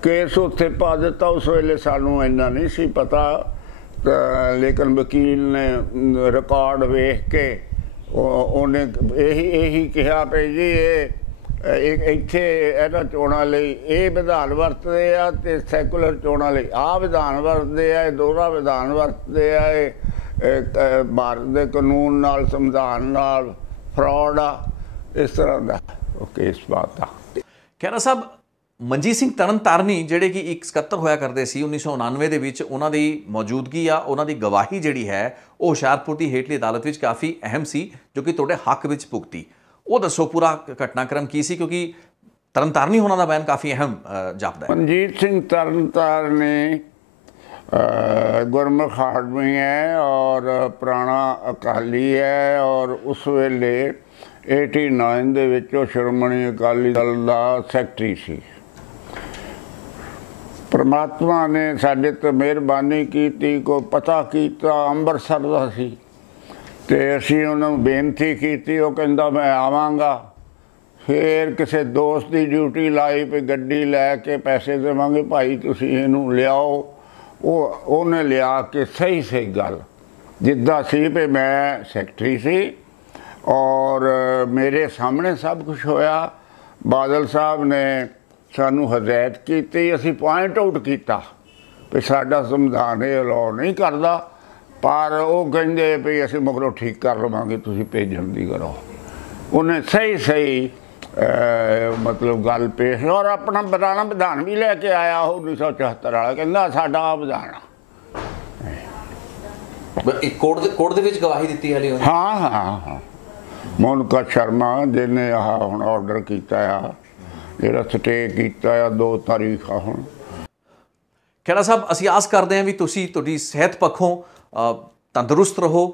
ਕੇਸ ਉੱਥੇ ਪਾ ਦਿੱਤਾ। ਉਸ ਵੇਲੇ ਸਾਨੂੰ ਇੰਨਾ ਨਹੀਂ ਸੀ ਪਤਾ, ਲੇਕਿਨ ਵਕੀਲ ਨੇ ਰਿਕਾਰਡ ਵੇਖ ਕੇ ਉਹਨੇ ਇਹੀ ਕਿਹਾ ਵੀ ਜੀ ਇਹ ਇੱਥੇ ਇਹਨਾਂ ਚੋਣਾਂ ਲਈ ਇਹ ਵਿਧਾਨ ਵਰਤਦੇ ਆ, ਅਤੇ ਸੈਕੂਲਰ ਚੋਣਾਂ ਲਈ ਆਹ ਵਿਧਾਨ ਵਰਤਦੇ ਆ, ਇਹ ਦੋਹਰਾ ਵਿਧਾਨ ਵਰਤਦੇ ਆ, ਇਹ ਭਾਰਤ ਦੇ ਕਾਨੂੰਨ ਨਾਲ, ਸੰਵਿਧਾਨ ਨਾਲ ਫਰਾਡ ਆ, ਇਸ ਤਰ੍ਹਾਂ ਦਾ ਉਹ ਕੇਸ ਪਾਤਾ। ਖਹਿਰਾ ਸਾਹਿਬ, ਮਨਜੀਤ ਸਿੰਘ ਤਰਨਤਾਰਨੀ ਜਿਹੜੇ ਕਿ ਇੱਕ ਸਕੱਤਰ ਹੋਇਆ ਕਰਦੇ ਸੀ 1999 ਦੇ ਵਿੱਚ, ਉਹਨਾਂ ਦੀ ਮੌਜੂਦਗੀ ਆ, ਉਹਨਾਂ ਦੀ ਗਵਾਹੀ ਜਿਹੜੀ ਹੈ ਉਹ ਹੁਸ਼ਿਆਰਪੁਰ ਦੀ ਹੇਠਲੀ ਅਦਾਲਤ ਵਿੱਚ ਕਾਫੀ ਅਹਿਮ ਸੀ, ਜੋ ਕਿ ਤੁਹਾਡੇ ਹੱਕ ਵਿੱਚ ਭੁਗਤੀ। ਉਹ ਦੱਸੋ ਪੂਰਾ ਘਟਨਾਕ੍ਰਮ ਕੀ ਸੀ, ਕਿਉਂਕਿ ਤਰਨਤਾਰਨੀ ਹੋਣਾ ਦਾ ਬਿਆਨ ਕਾਫੀ ਅਹਿਮ ਜਾਪਦਾ ਹੈ। ਮਨਜੀਤ ਸਿੰਘ ਤਰਨਤਾਰਨੀ गुरमुख आदमी है और पुराना अकाली है, और उस वेले 89 ਦੇ ਵਿੱਚ ਉਹ ਸ਼੍ਰੋਮਣੀ ਅਕਾਲੀ ਦਲ ਦਾ ਸੈਕਟਰੀ ਸੀ। परमात्मा ने साडे ते मेहरबानी की, को पता किया अंबरसर का सी, ते असीं उन्होंने बेनती की, वो कहंदा मैं आवांगा। फिर किसी दोस्त की ड्यूटी लाई भी गड्डी लैके पैसे देवांगे भाई तुसीं इहनूं लियाओ, उन्हें लिया के सही गल जिद्दां सी भी मैं सैकटरी सी और मेरे सामने सब कुछ होया। बादल साहब ने सानू हदायत की, असी पॉइंट आउट किया भी साडा संविधान ये अलाउ नहीं करता, पर वो कहते भी असी मगरों ठीक कर लवांगे, तुसीं भेजण दी करो। उन्हें सही मतलब गल पेश, और अपना पुराना विधान भी लैके आया 1974 वाला, कहंदा साडा विधान कोर्ट दे विच गवाही दित्ती है। हाँ मोनिका शर्मा जिन्हें हुण ऑर्डर किया जिहड़ा स्टे किया 2 तारीख आ हुण। खैरा साहब, असीं आस करते हैं भी तुसीं तुहाडी सेहत पक्षों तंदुरुस्त रहो,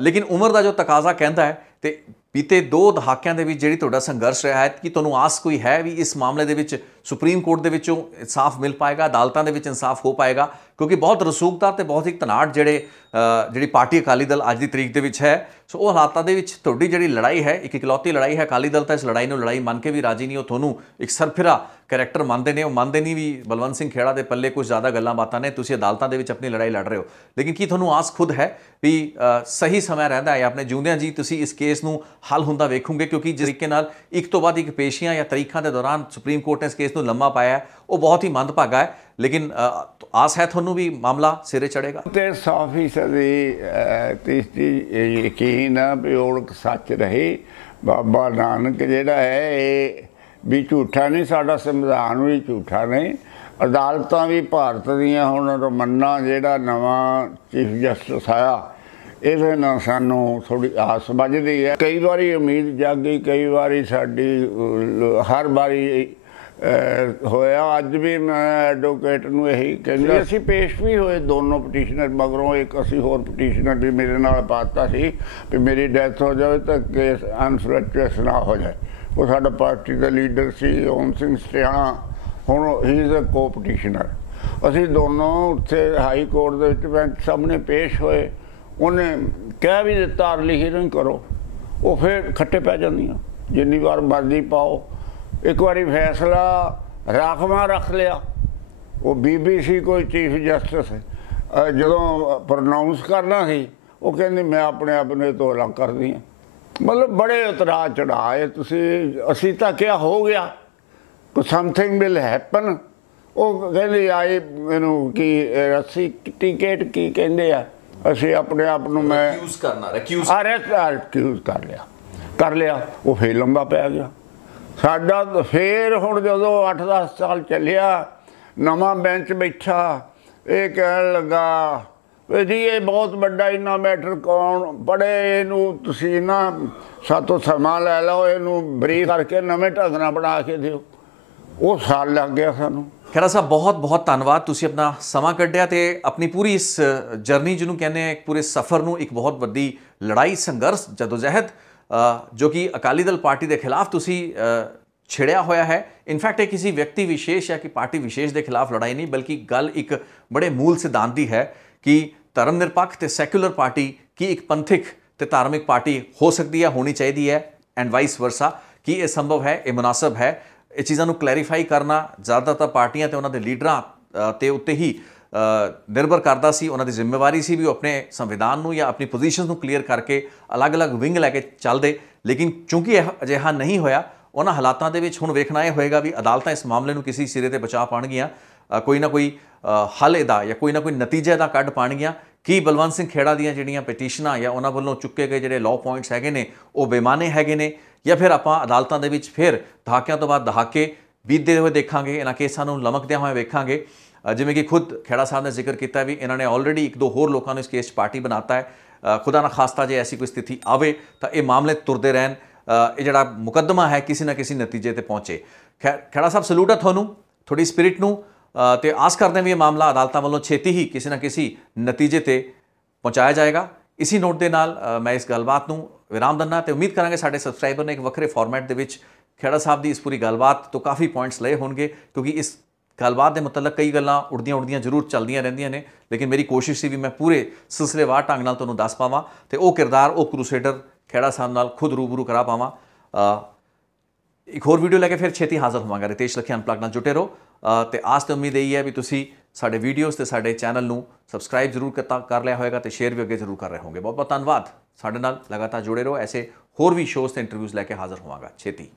लेकिन उम्र का जो तकाजा कहता है तो बीते 2 दहाकिਆਂ ਦੇ ਵਿੱਚ ਜਿਹੜੀ ਤੁਹਾਡਾ ਸੰਘਰਸ਼ ਰਿਹਾ ਹੈ, कि ਤੁਹਾਨੂੰ आस कोई है भी इस मामले ਦੇ ਵਿੱਚ ਸੁਪਰੀਮ ਕੋਰਟ ਦੇ ਵਿੱਚੋਂ ਇਨਸਾਫ ਮਿਲ ਪਾਏਗਾ, ਅਦਾਲਤਾਂ ਦੇ ਵਿੱਚ ਇਨਸਾਫ ਹੋ ਪਾਏਗਾ, ਕਿਉਂਕਿ ਬਹੁਤ ਰਸੂਖਦਾਰ ਤੇ ਬਹੁਤ ਹੀ ਤਨਾੜ ਜਿਹੜੀ ਪਾਰਟੀ ਅਕਾਲੀ ਦਲ ਅੱਜ ਦੀ ਤਰੀਕ ਦੇ ਵਿੱਚ ਹੈ। ਸੋ ਉਹ ਹਾਲਾਤਾਂ ਦੇ ਵਿੱਚ ਤੁਹਾਡੀ ਜਿਹੜੀ ਲੜਾਈ ਹੈ, ਇੱਕ ਇਕਲੌਤੀ ਲੜਾਈ ਹੈ। ਅਕਾਲੀ ਦਲ ਤਾਂ ਇਸ ਲੜਾਈ ਨੂੰ ਲੜਾਈ ਮੰਨ ਕੇ ਵੀ ਰਾਜੀ ਨਹੀਂ, ਉਹ ਤੁਹਾਨੂੰ ਇੱਕ ਸਰਫਿਰਾ ਕਰੈਕਟਰ ਮੰਨਦੇ ਨੇ। ਉਹ ਮੰਨਦੇ ਨਹੀਂ ਵੀ ਬਲਵੰਤ ਸਿੰਘ ਖੇੜਾ ਦੇ ਪੱਲੇ ਕੁਝ ਜ਼ਿਆਦਾ ਗੱਲਾਂ ਬਾਤਾਂ ਨੇ, ਤੁਸੀਂ ਅਦਾਲਤਾਂ ਦੇ ਵਿੱਚ ਆਪਣੀ ਲੜਾਈ ਲੜ ਰਹੇ ਹੋ। ਲੇਕਿਨ ਕੀ ਤੁਹਾਨੂੰ ਆਸ ਖੁਦ ਹੈ ਵੀ ਸਹੀ ਸਮਾਂ ਰਹਿੰਦਾ ਹੈ ਆਪਣੇ ਜਿਉਂਦਿਆਂ ਜੀ ਤੁਸੀਂ ਇਸ ਕੇਸ ਨੂੰ ਹੱਲ ਹੁੰਦਾ ਵੇਖੋਗੇ? ਕਿਉਂਕਿ ਜਿਸ ਤਰੀਕੇ ਨਾਲ ਇੱਕ ਤੋਂ ਬਾਅਦ ਇੱਕ ਪੇਸ਼ੀਆਂ ਜਾਂ ਤਰੀਕਾਂ ਦੇ ਦੌਰਾਨ ਸੁਪਰੀਮ ਕੋਰਟ ਨੇ ਇਸ ਕੇਸ ਨੂੰ ਲੰਮਾ ਪਾਇਆ ਹੈ, ਉਹ ਬਹੁਤ ਹੀ ਮੰਦਭਾਗਾ ਹੈ। ਲੇਕਿਨ ਆਸ ਹੈ ਤੁਹਾਨੂੰ ਵੀ ਮਾਮਲਾ ਸਿਰੇ ਚੜੇਗਾ? ਤੇ 100% ਤੀਸਰੀ ਯਕੀਨ ਆ ਵੀ ਉਹ ਸੱਚ ਰਹੇ। ਬਾਬਾ ਨਾਨਕ ਜਿਹੜਾ ਹੈ ਇਹ ਵੀ ਝੂਠਾ ਨਹੀਂ, ਸਾਡਾ ਸੰਵਿਧਾਨ ਵੀ ਝੂਠਾ ਨਹੀਂ, ਅਦਾਲਤਾਂ ਵੀ ਭਾਰਤ ਦੀਆਂ। ਹੁਣ ਰਮੰਨਾ ਜਿਹੜਾ ਨਵਾਂ ਚੀਫ ਜਸਟਿਸ ਆਇਆ, ਇਹਦੇ ਨਾਲ ਸਾਨੂੰ ਥੋੜ੍ਹੀ ਆਸ ਵੱਝਦੀ ਹੈ। ਕਈ ਵਾਰੀ ਉਮੀਦ ਜਾਗੀ, ਕਈ ਵਾਰੀ ਸਾਡੀ ਹਰ ਵਾਰੀ ਹੋਇਆ। ਅੱਜ ਵੀ ਮੈਂ ਐਡਵੋਕੇਟ ਨੂੰ ਇਹੀ ਕਹਿੰਦਾ, ਅਸੀਂ ਪੇਸ਼ ਵੀ ਹੋਏ ਦੋਨੋਂ ਪਟੀਸ਼ਨਰ, ਮਗਰੋਂ ਇੱਕ ਅਸੀਂ ਹੋਰ ਪਟੀਸ਼ਨਰ ਵੀ ਮੇਰੇ ਨਾਲ ਪਾਤਾ ਸੀ ਵੀ ਮੇਰੀ ਡੈਥ ਹੋ ਜਾਵੇ ਤਾਂ ਕੇਸ ਅਨਸਰਚਸ ਨਾ ਹੋ ਜਾਏ। ਉਹ ਸਾਡਾ ਪਾਰਟੀ ਦਾ ਲੀਡਰ ਸੀ ਓਮ ਸਿੰਘ ਸਟਿਆਣਾ, ਹੁਣ ਹੀ ਇਜ਼ ਅ ਕੋ ਪਟੀਸ਼ਨਰ। ਅਸੀਂ ਦੋਨੋਂ ਉੱਥੇ ਹਾਈ ਕੋਰਟ ਦੇ ਵਿੱਚ ਬੈਂਚ ਸਾਹਮਣੇ ਪੇਸ਼ ਹੋਏ। ਉਹਨੇ ਕਹਿ ਵੀ ਦਿੱਤਾ ਲਿਖੀ ਨਹੀਂ ਕਰੋ, ਉਹ ਫਿਰ ਖੱਟੇ ਪੈ ਜਾਂਦੀਆਂ, ਜਿੰਨੀ ਵਾਰ ਮਰਜ਼ੀ ਪਾਓ। ਇੱਕ ਵਾਰੀ ਫੈਸਲਾ ਰਾਖਵਾਂ ਰੱਖ ਲਿਆ। ਉਹ BBC ਕੋਈ ਚੀਫ ਜਸਟਿਸ ਜਦੋਂ ਪ੍ਰੋਨਾਊਂਸ ਕਰਨਾ ਸੀ, ਉਹ ਕਹਿੰਦੀ ਮੈਂ ਆਪਣੇ ਆਪ ਨੂੰ ਤੋਂ ਅਲੱਗ ਕਰਦੀ ਹਾਂ। ਮਤਲਬ ਬੜੇ ਉਤਰਾਅ ਚੜ੍ਹਾਏ ਤੁਸੀਂ। ਅਸੀਂ ਤਾਂ ਕਿਹਾ ਹੋ ਗਿਆ, ਸਮਥਿੰਗ ਵਿਲ ਹੈਪਨ। ਉਹ ਕਹਿੰਦੇ ਆਏ ਮੈਨੂੰ ਕੀ ਰੱਸੀ ਟਿਕਟ ਕੀ ਕਹਿੰਦੇ ਆ, ਅਸੀਂ ਆਪਣੇ ਆਪ ਨੂੰ ਮੈਂ ਰਿਕਿਊਜ਼ ਕਰ ਲਿਆ। ਉਹ ਫੇਰ ਲੰਬਾ ਪੈ ਗਿਆ ਸਾਡਾ। ਫੇਰ ਹੁਣ ਜਦੋਂ 8-10 ਸਾਲ ਚੱਲਿਆ, ਨਵਾਂ ਬੈਂਚ ਬੈਠਾ, ਇਹ ਕਹਿਣ ਲੱਗਾ ਵੀ ਜੀ ਇਹ ਬਹੁਤ ਵੱਡਾ ਇੰਨਾ ਮੈਟਰ ਕੌਣ ਪੜ੍ਹੇ, ਇਹਨੂੰ ਤੁਸੀਂ ਨਾ ਸਾਤੋਂ ਸਮਾਂ ਲੈ ਲਓ, ਇਹਨੂੰ ਬਰੀਕ ਕਰਕੇ ਨਵੇਂ ਢੰਗ ਨਾਲ ਬਣਾ ਕੇ ਦਿਓ। ਉਹ ਸਾਲ ਲੱਗ ਗਿਆ ਸਾਨੂੰ। ਖਹਿਰਾ ਸਾਹਿਬ ਬਹੁਤ ਬਹੁਤ ਧੰਨਵਾਦ, ਤੁਸੀਂ ਆਪਣਾ ਸਮਾਂ ਕੱਢਿਆ ਤੇ ਆਪਣੀ ਪੂਰੀ ਇਸ ਜਰਨੀ ਜਿਹਨੂੰ ਕਹਿੰਦੇ ਆ ਪੂਰੇ ਸਫ਼ਰ ਨੂੰ ਇੱਕ ਬਹੁਤ ਵੱਡੀ ਲੜਾਈ, ਸੰਘਰਸ਼, ਜਦੋਜਹਿਦ ਜੋ ਕਿ ਅਕਾਲੀ ਦਲ ਪਾਰਟੀ ਦੇ ਖਿਲਾਫ ਤੁਸੀਂ ਛਿੜਿਆ ਹੋਇਆ ਹੈ। ਇਨਫੈਕਟ ਇਹ ਕਿਸੇ ਵਿਅਕਤੀ ਵਿਸ਼ੇਸ਼ ਜਾਂ ਕਿ ਪਾਰਟੀ ਵਿਸ਼ੇਸ਼ ਦੇ ਖਿਲਾਫ ਲੜਾਈ ਨਹੀਂ, ਬਲਕਿ ਗੱਲ ਇੱਕ ਬੜੇ ਮੂਲ ਸਿਧਾਂਤ ਦੀ ਹੈ ਕਿ ਧਰਮ ਨਿਰਪੱਖ ਤੇ ਸੈਕੂਲਰ ਪਾਰਟੀ ਕੀ ਇੱਕ ਪੰਥਿਕ ਤੇ ਧਾਰਮਿਕ ਪਾਰਟੀ ਹੋ ਸਕਦੀ ਹੈ, ਹੋਣੀ ਚਾਹੀਦੀ ਹੈ, ਐਂਡ ਵਾਈਸ ਵਰਸਾ। ਕੀ ਇਹ ਸੰਭਵ ਹੈ, ਇਹ ਮੁਨਾਸਬ ਹੈ? ਇਹ ਚੀਜ਼ਾਂ ਨੂੰ ਕਲੈਰੀਫਾਈ ਕਰਨਾ ਜ਼ਿਆਦਾਤਰ ਪਾਰਟੀਆਂ ਤੇ ਉਹਨਾਂ ਦੇ ਲੀਡਰਾਂ ਤੇ ਉੱਤੇ ਹੀ ਨਿਰਭਰ ਕਰਦਾ ਸੀ। ਉਹਨਾਂ ਦੀ ਜ਼ਿੰਮੇਵਾਰੀ ਸੀ ਵੀ ਉਹ ਆਪਣੇ ਸੰਵਿਧਾਨ ਨੂੰ ਜਾਂ ਆਪਣੀ ਪੋਜੀਸ਼ਨ ਨੂੰ ਕਲੀਅਰ ਕਰਕੇ ਅਲੱਗ-ਅਲੱਗ ਵਿੰਗ ਲੈ ਕੇ ਚੱਲਦੇ। ਲੇਕਿਨ ਚੂੰਕਿ ਇਹ ਅਜਿਹਾ ਨਹੀਂ ਹੋਇਆ, ਉਹਨਾਂ ਹਾਲਾਤਾਂ ਦੇ ਵਿੱਚ ਹੁਣ ਵੇਖਣਾ ਇਹ ਹੋਏਗਾ ਵੀ ਅਦਾਲਤਾਂ ਇਸ ਮਾਮਲੇ ਨੂੰ ਕਿਸੇ ਸਿਰੇ ਤੇ ਬਚਾ ਪਾਉਣਗੀਆਂ, ਕੋਈ ਨਾ ਕੋਈ ਹੱਲ ਇਹਦਾ ਜਾਂ ਕੋਈ ਨਾ ਕੋਈ ਨਤੀਜਾ ਦਾ ਕੱਢ ਪਾਉਣਗੀਆਂ। ਕੀ ਬਲਵੰਤ ਸਿੰਘ ਖੇੜਾ ਦੀਆਂ ਜਿਹੜੀਆਂ ਪਟੀਸ਼ਨਾਂ ਜਾਂ ਉਹਨਾਂ ਵੱਲੋਂ ਚੁੱਕੇ ਗਏ ਜਿਹੜੇ ਲਾਅ ਪੁਆਇੰਟਸ ਹੈਗੇ ਨੇ ਉਹ ਬੇਮਾਨੇ ਹੈਗੇ ਨੇ, ਜਾਂ ਫਿਰ ਆਪਾਂ ਅਦਾਲਤਾਂ ਦੇ ਵਿੱਚ ਫਿਰ ਦਹਾਕਿਆਂ ਤੋਂ ਬਾਅਦ ਦਹਾਕੇ ਬੀਤਦੇ ਹੋਏ ਦੇਖਾਂਗੇ, ਇਹਨਾਂ ਕੇਸਾਂ ਨੂੰ ਲਮਕਦਿਆਂ ਹੋਏ ਵੇਖਾਂਗੇ। ਜਿਵੇਂ ਕਿ ਖੁਦ ਖੇੜਾ ਸਾਹਿਬ ਨੇ ਜ਼ਿਕਰ ਕੀਤਾ ਵੀ ਇਹਨਾਂ ਨੇ ਆਲਰੇਡੀ 1-2 ਹੋਰ ਲੋਕਾਂ ਨੂੰ ਇਸ ਕੇਸ 'ਚ ਪਾਰਟੀ ਬਣਾਤਾ ਹੈ। ਖੁਦਾ ਨਾ ਖਾਸਤਾ ਜੇ ਐਸੀ ਕੋਈ ਸਥਿਤੀ ਆਵੇ ਤਾਂ ਇਹ ਮਾਮਲੇ ਤੁਰਦੇ ਰਹਿਣ, ਇਹ ਜਿਹੜਾ ਮੁਕੱਦਮਾ ਹੈ ਕਿਸੇ ਨਾ ਕਿਸੇ ਨਤੀਜੇ ਤੇ ਪਹੁੰਚੇ। ਖੇੜਾ ਸਾਹਿਬ ਸਲੂਟ ਹੈ ਤੁਹਾਨੂੰ, ਤੁਹਾਡੀ ਸਪਿਰਿਟ ਨੂੰ, ਤੇ ਆਸ ਕਰਦੇ ਹਾਂ ਵੀ ਇਹ ਮਾਮਲਾ ਅਦਾਲਤਾਂ ਵੱਲੋਂ ਛੇਤੀ ਹੀ ਕਿਸੇ ਨਾ ਕਿਸੇ ਨਤੀਜੇ ਤੇ ਪਹੁੰਚਾਇਆ ਜਾਏਗਾ। ਇਸੀ ਨੋਟ ਦੇ ਨਾਲ ਮੈਂ ਇਸ ਗੱਲਬਾਤ ਨੂੰ ਵਿਰਾਮ ਦਿੰਦਾ ਤੇ ਉਮੀਦ ਕਰਾਂਗੇ ਸਾਡੇ ਸਬਸਕ੍ਰਾਈਬਰ ਨੇ ਇੱਕ ਵੱਖਰੇ ਫਾਰਮੈਟ ਦੇ ਵਿੱਚ ਖੇੜਾ ਸਾਹਿਬ ਦੀ ਇਸ ਪੂਰੀ ਗੱਲਬਾਤ ਤੋਂ ਕਾਫੀ ਪੁਆਇੰਟਸ ਲਏ ਹੋਣਗੇ, ਕਿਉਂਕਿ ਇਸ ਗੱਲਬਾਤ ਦੇ ਮੁਤਲਕ ਕਈ ਗੱਲਾਂ ਉੜਦੀਆਂ ਜ਼ਰੂਰ ਚੱਲਦੀਆਂ ਰਹਿੰਦੀਆਂ ਨੇ। ਲੇਕਿਨ ਮੇਰੀ ਕੋਸ਼ਿਸ਼ ਸੀ ਵੀ ਮੈਂ ਪੂਰੇ ਸਿਲਸਿਲੇਵਾਰ ਢੰਗ ਨਾਲ ਤੁਹਾਨੂੰ ਦੱਸ ਪਾਵਾਂ ਤੇ ਉਹ ਕਿਰਦਾਰ, ਉਹ ਕਰੂਸੇਡਰ ਖੇੜਾ ਸਾਹਿਬ ਨਾਲ ਖੁਦ ਰੂਬਰੂ ਕਰਾ ਪਾਵਾਂ। ਇੱਕ ਹੋਰ ਵੀਡੀਓ ਲੈ ਕੇ ਫਿਰ ਛੇਤੀ ਹਾਜ਼ਰ ਹੋਵਾਂਗਾ। ਰਿਤੇਸ਼ ਲੱਖੀ ਅਨਪਲੱਗ ਨਾਲ ਜੁਟੇ ਰਹੋ ਤੇ ਆਸ ਤੇ ਉਮੀਦ ਇਹੀ ਹੈ ਵੀ ਤੁਸੀਂ ਸਾਡੇ ਵੀਡੀਓਜ਼ ਤੇ ਸਾਡੇ ਚੈਨਲ ਨੂੰ ਸਬਸਕ੍ਰਾਈਬ ਜ਼ਰੂਰ ਕਰ ਲਿਆ ਹੋਏਗਾ ਤੇ ਸ਼ੇਅਰ ਵੀ ਅੱਗੇ ਜ਼ਰੂਰ ਕਰ ਰਹੇ ਹੋਗੇ। ਬਹੁਤ ਬਹੁਤ ਧੰਨਵਾਦ। ਸਾਡੇ ਨਾਲ ਲਗਾਤਾਰ ਜੁੜੇ ਰਹੋ, ਐਸੇ ਹੋਰ ਵੀ ਸ਼ੋਜ਼ ਤੇ ਇੰਟਰਵਿਊਜ਼ ਲੈ ਕੇ ਹਾਜ਼ਰ ਹੋਵਾਂਗਾ ਛੇਤੀ।